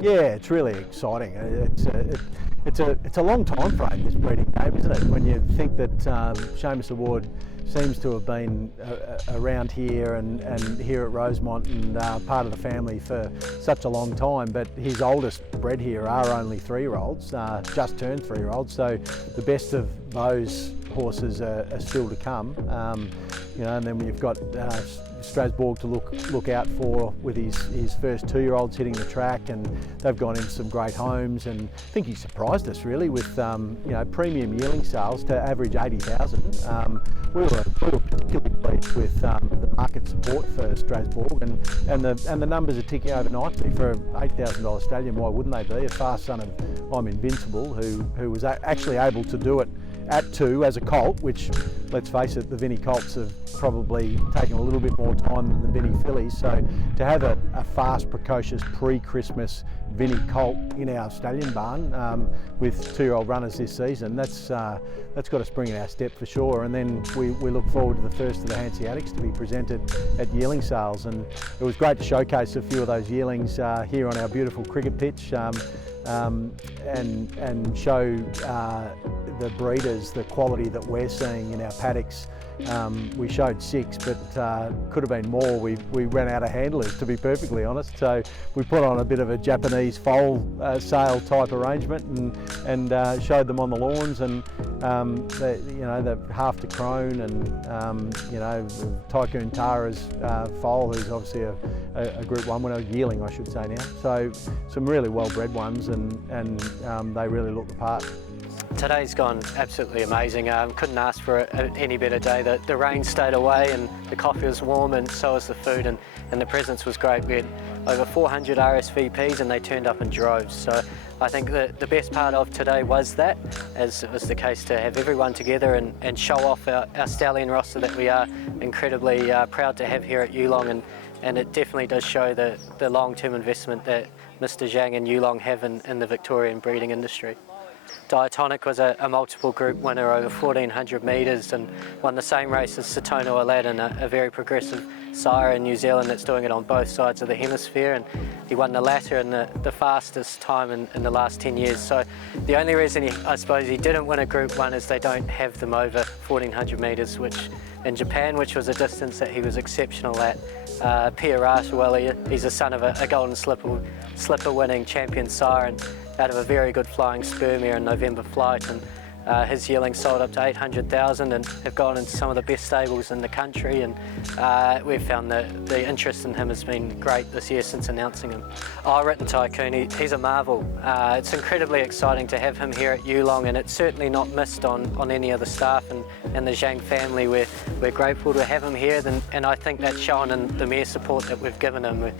Yeah, it's really exciting. It's a long time frame, this breeding game, isn't it? When you think that Seamus Award seems to have been around here and here at Rosemont and part of the family for such a long time, but his oldest bred here are only 3-year-olds, just turned 3-year-olds, so the best of those horses are still to come. You know, and then you've got Strasbourg to look out for with his first 2-year-olds hitting the track, and they've gone into some great homes, and I think he surprised us really with you know, premium yearling sales to average 80,000. We were particularly pleased with the market support for Strasbourg, and the numbers are ticking over nicely for an $8,000 stallion. Why wouldn't they be? A fast son of I'm Invincible, who was actually able to do it at 2 as a colt, which, let's face it, the Vinnie colts have probably taken a little bit more time than the Vinnie fillies. So to have a fast, precocious, pre-Christmas Vinnie colt in our stallion barn with 2-year-old runners this season, that's got a spring in our step for sure. And then we look forward to the first of the Hanseatics to be presented at yearling sales, and it was great to showcase a few of those yearlings here on our beautiful cricket pitch. And show the breeders the quality that we're seeing in our paddocks. We showed 6, but could have been more. We ran out of handlers, to be perfectly honest. So we put on a bit of a Japanese foal sale type arrangement and showed them on the lawns, and the half to crone, and Tycoon Tara's foal, who's obviously a Group 1 winner, yearling I should say now. So some really well bred ones, and they really look the part. Today's gone absolutely amazing. Couldn't ask for any better day. The rain stayed away and the coffee was warm, and so was the food, and the presence was great. We had over 400 RSVPs and they turned up in droves. So I think the best part of today was that, as it was the case to have everyone together and show off our stallion roster that we are incredibly proud to have here at Yulong, and it definitely does show the long-term investment that Mr. Zhang and Yulong have in the Victorian breeding industry. Diatonic was a multiple group winner over 1,400 metres and won the same race as Satono Aladdin, a very progressive sire in New Zealand that's doing it on both sides of the hemisphere, and he won the latter in the fastest time in the last 10 years. So the only reason I suppose he didn't win a Group 1 is they don't have them over 1,400 metres, which in Japan, which was a distance that he was exceptional at. Piarata, well, he's a son of a Golden Slipper winning champion sire, and out of a very good flying spur mare in November Flight, and his yearlings sold up to 800,000 and have gone into some of the best stables in the country, and we've found that the interest in him has been great this year since announcing him. Written Tycoon, he's a marvel. It's incredibly exciting to have him here at Yulong, and it's certainly not missed on any of the staff and the Zhang family. We're grateful to have him here, and I think that's shown in the mare support that we've given him.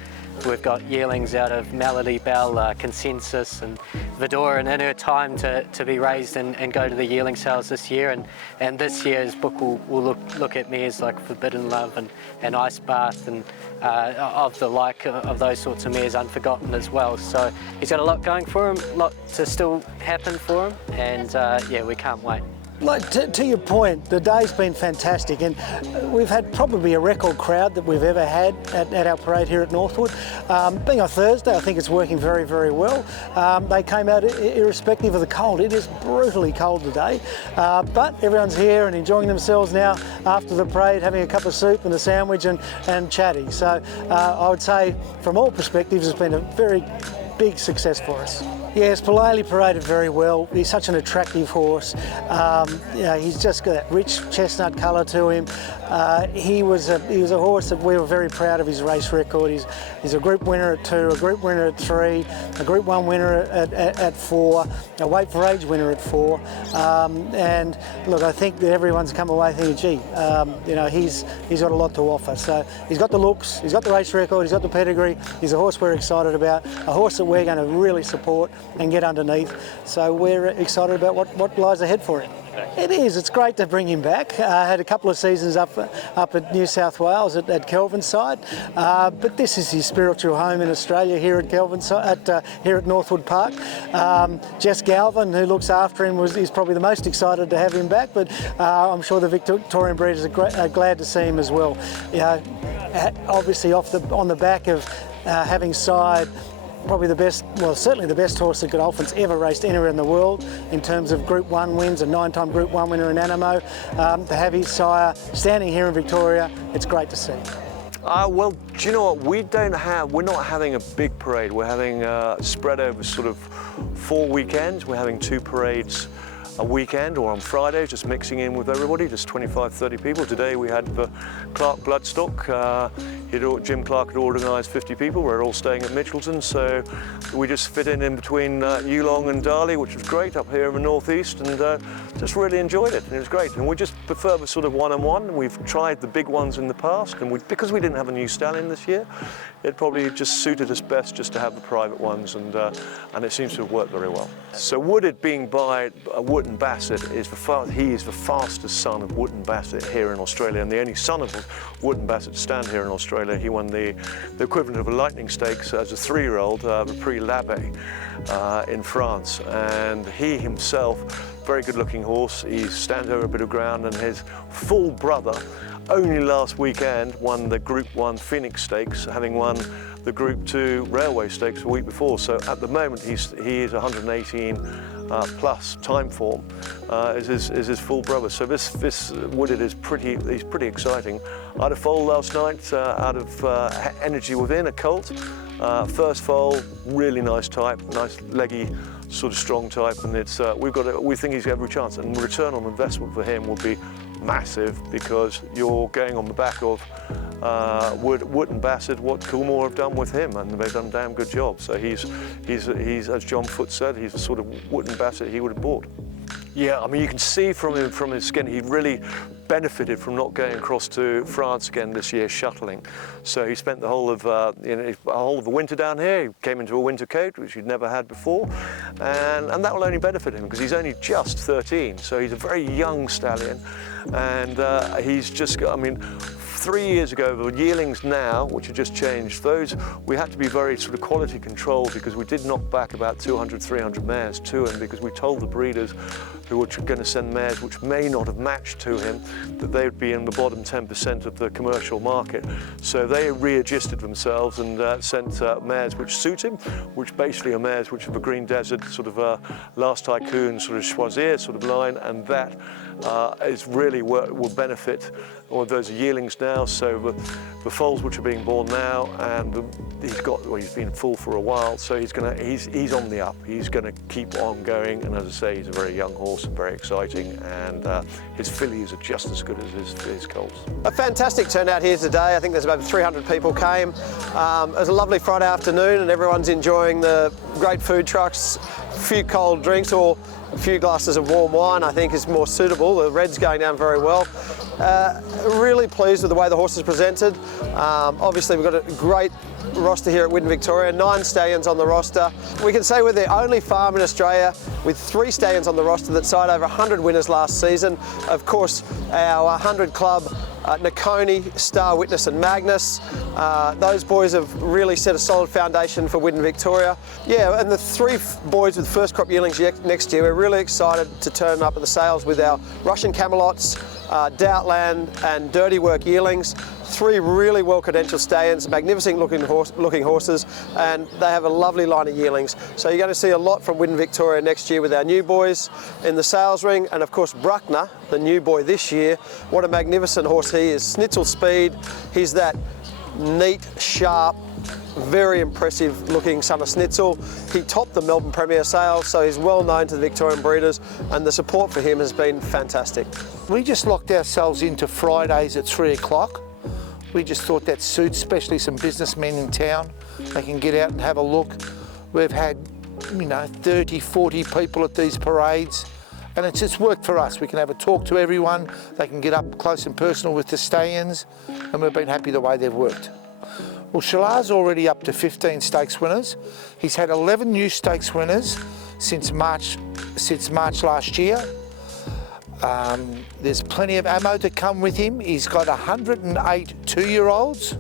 We've got yearlings out of Melody Bell, Consensus and Vidora, and in her time to be raised and go to the yearling sales this year, and this year's book will look at mares like Forbidden Love and Ice Bath, and of the like of those sorts of mares, Unforgotten as well. So he's got a lot going for him, a lot to still happen for him, and yeah, we can't wait. Like, to your point, the day's been fantastic, and we've had probably a record crowd that we've ever had at our parade here at Northwood. Being on Thursday, I think it's working very, very well. They came out irrespective of the cold. It is brutally cold today, but everyone's here and enjoying themselves now after the parade, having a cup of soup and a sandwich and chatting. So I would say from all perspectives it's been a very big success for us. Yes, Palali paraded very well. He's such an attractive horse. He's just got that rich chestnut colour to him. He was a horse that we were very proud of his race record. He's a Group winner at 2, a Group winner at 3, a Group 1 winner at 4, a weight for age winner at 4. And look, I think that everyone's come away thinking, gee, he's got a lot to offer. So he's got the looks, he's got the race record, he's got the pedigree. He's a horse we're excited about, a horse that we're going to really support and get underneath. So we're excited about what lies ahead for him. It is. It's great to bring him back. I had a couple of seasons up at New South Wales at Kelvinside, but this is his spiritual home in Australia here at Kelvinside, here at Northwood Park. Jess Galvin, who looks after him, is probably the most excited to have him back, but I'm sure the Victorian breeders are glad to see him as well. Obviously on the back of having sired probably the best, well, certainly the best horse that Godolphin's ever raced anywhere in the world in terms of Group 1 wins, a 9-time Group 1 winner in Animo. To have his sire standing here in Victoria, it's great to see. Well, do you know what? We're not having a big parade. We're having spread over sort of 4 weekends. We're having 2 parades a weekend or on Friday, just mixing in with everybody, just 25, 30 people. Today we had the Clark Bloodstock. Jim Clark had organised 50 people. We're all staying at Mitchelton, so we just fit in between Yulong and Darley, which was great up here in the northeast, and just really enjoyed it, and it was great. And we just prefer the sort of one-on-one. We've tried the big ones in the past, and because we didn't have a new stallion this year, it probably just suited us best just to have the private ones, and it seems to have worked very well. So Wooded being by Wootton Bassett, he is the fastest son of Wootton Bassett here in Australia, and the only son of Wootton Bassett to stand here in Australia. He won the equivalent of a Lightning Stakes as a 3-year-old, the Prix l'Abbé in France, and he himself, very good looking horse. He stands over a bit of ground, and his full brother only last weekend won the Group 1 Phoenix Stakes, having won the Group 2 Railway Stakes a week before. So at the moment he is 118 plus time form is his full brother. So this Wooded is pretty exciting. I had a foal last night out of Energy Within, a colt. First foal, really nice type, nice leggy, sort of strong type, and we think he's got every chance. And return on investment for him will be massive, because you're going on the back of Wootton Bassett, what Coolmore have done with him, and they've done a damn good job. So he's as John Foote said, he's the sort of Wootton Bassett he would have bought. Yeah, I mean, you can see from his skin, he really benefited from not going across to France again this year shuttling. So he spent the whole of the winter down here. He came into a winter coat, which he'd never had before, and that will only benefit him because he's only just 13. So he's a very young stallion, and he's just got, I mean, 3 years ago, the yearlings now, which have just changed, those we had to be very sort of quality control, because we did knock back about 200, 300 mares to him, because we told the breeders who were going to send mares which may not have matched to him that they would be in the bottom 10% of the commercial market. So they readjusted themselves and sent mares which suit him, which basically are mares which are the Green Desert, sort of Last Tycoon, sort of Choisir sort of line, and that is really what will benefit. Or those are yearlings now, so the foals which are being born now, and he's been full for a while, so he's on the up. He's going to keep on going, and as I say, he's a very young horse and very exciting, and his fillies are just as good as his colts. A fantastic turnout here today. I think there's about 300 people came. It was a lovely Friday afternoon, and everyone's enjoying the great food trucks, a few cold drinks, or a few glasses of warm wine, I think, is more suitable. The red's going down very well. Really pleased with the way the horses presented. Obviously, we've got a great roster here at Widden Victoria, 9 stallions on the roster. We can say we're the only farm in Australia with 3 stallions on the roster that side over 100 winners last season. Of course, our 100 club, Nakoni, Star Witness and Magnus. Those boys have really set a solid foundation for Widden Victoria. Yeah, and the 3 boys with first crop yearlings next year, we're really excited to turn up at the sales with our Russian Camelots, Doubtland and Dirty Work yearlings. 3 really well-credentialed stallions, magnificent looking horses, and they have a lovely line of yearlings. So you're going to see a lot from Widden Victoria next year with our new boys in the sales ring, and of course Bruckner, the new boy this year. What a magnificent horse he is. Schnitzel speed, he's that neat, sharp, very impressive looking son of Schnitzel. He topped the Melbourne Premier sales, so he's well known to the Victorian breeders, and the support for him has been fantastic. We just locked ourselves into Fridays at 3 o'clock. We just thought that suits, especially some businessmen in town. They can get out and have a look. We've had, 30, 40 people at these parades, and it's just worked for us. We can have a talk to everyone. They can get up close and personal with the stallions, and we've been happy the way they've worked. Well, Shalar's already up to 15 stakes winners. He's had 11 new stakes winners since March last year. There's plenty of ammo to come with him. He's got 108 2-year-olds,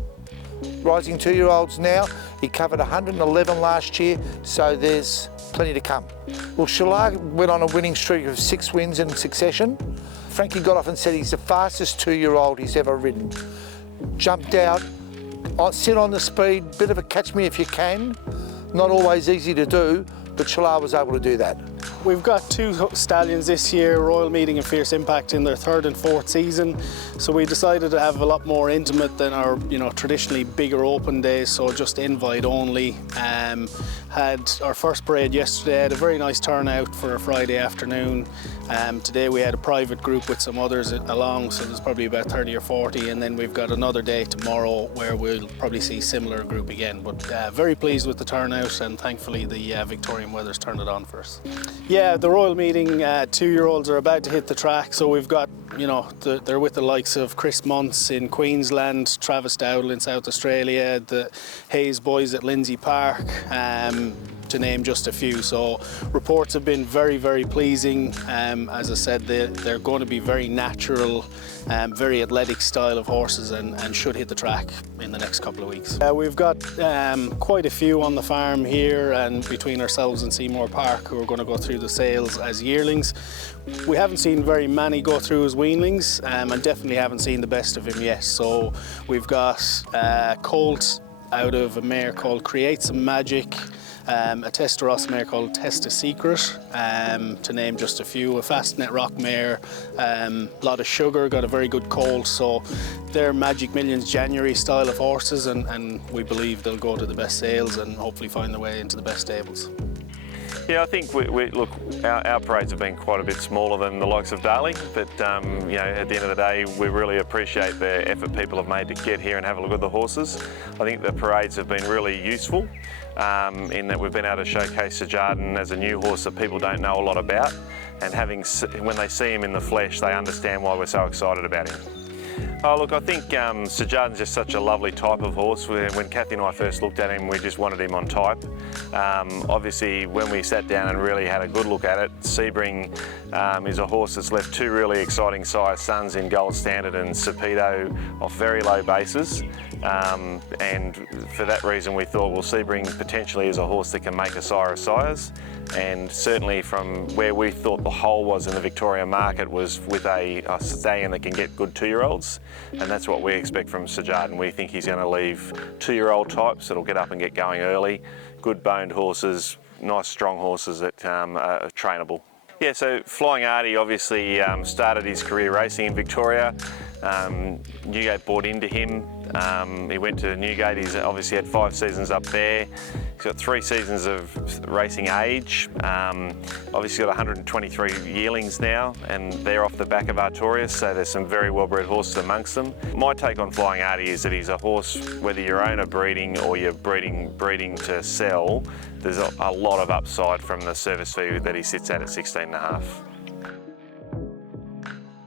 rising 2-year-olds now. He covered 111 last year, so there's plenty to come. Well, Shalar went on a winning streak of 6 wins in succession. Frankie got off and said he's the fastest 2-year-old he's ever ridden. Jumped out, sit on the speed, bit of a catch me if you can. Not always easy to do, but Shalal was able to do that. We've got 2 stallions this year, Royal Meeting and Fierce Impact, in their 3rd and 4th season. So we decided to have a lot more intimate than our, traditionally bigger open days. So just invite only. Had our first parade yesterday, had a very nice turnout for a Friday afternoon. Today we had a private group with some others along, so there's probably about 30 or 40, and then we've got another day tomorrow where we'll probably see a similar group again. But very pleased with the turnout, and thankfully the Victorian weather's turned it on for us. Yeah, the Royal Meeting 2-year-olds are about to hit the track, so we've got, they're with the likes of Chris Muntz in Queensland, Travis Dowdle in South Australia, the Hayes boys at Lindsay Park, to name just a few. So reports have been very, very pleasing. As I said, they're going to be very natural, very athletic style of horses, and should hit the track in the next couple of weeks. We've got quite a few on the farm here, and between ourselves and Seymour Park, who are going to go through the sales as yearlings. We haven't seen very many go through as weanlings, and definitely haven't seen the best of him yet. So we've got Colt out of a mare called Create Some Magic, a Test Ross mare called Test a Secret, to name just a few. A Fastnet Rock mare, Lot of Sugar, got a very good colt. So they're Magic Millions January style of horses, and we believe they'll go to the best sales and hopefully find their way into the best stables. Yeah, I think look, our parades have been quite a bit smaller than the likes of Darley, but at the end of the day, we really appreciate the effort people have made to get here and have a look at the horses. I think the parades have been really useful in that we've been able to showcase Sir Jardin as a new horse that people don't know a lot about, and when they see him in the flesh, they understand why we're so excited about him. Oh look, I think Sir Jardin's just such a lovely type of horse. When Kathy and I first looked at him, we just wanted him on type. Obviously, when we sat down and really had a good look at it, Sebring is a horse that's left 2 really exciting sire sons in Gold Standard and Cepedo off very low bases. And for that reason, we thought, well, Sebring potentially is a horse that can make a sire of sires. And certainly from where we thought the hole was in the Victorian market was with a stallion that can get good 2-year-olds. And that's what we expect from Sir Jardin. We think he's going to leave 2-year-old types that'll get up and get going early, good boned horses, nice strong horses that are trainable. Yeah, so Flying Artie obviously started his career racing in Victoria. Newgate bought into him. He went to Newgate. He's obviously had 5 seasons up there. He's got 3 seasons of racing age. Obviously got 123 yearlings now, and they're off the back of Artorias, so there's some very well-bred horses amongst them. My take on Flying Artie is that he's a horse, whether you're owner breeding or you're breeding to sell, there's a lot of upside from the service fee that he sits at 16.5.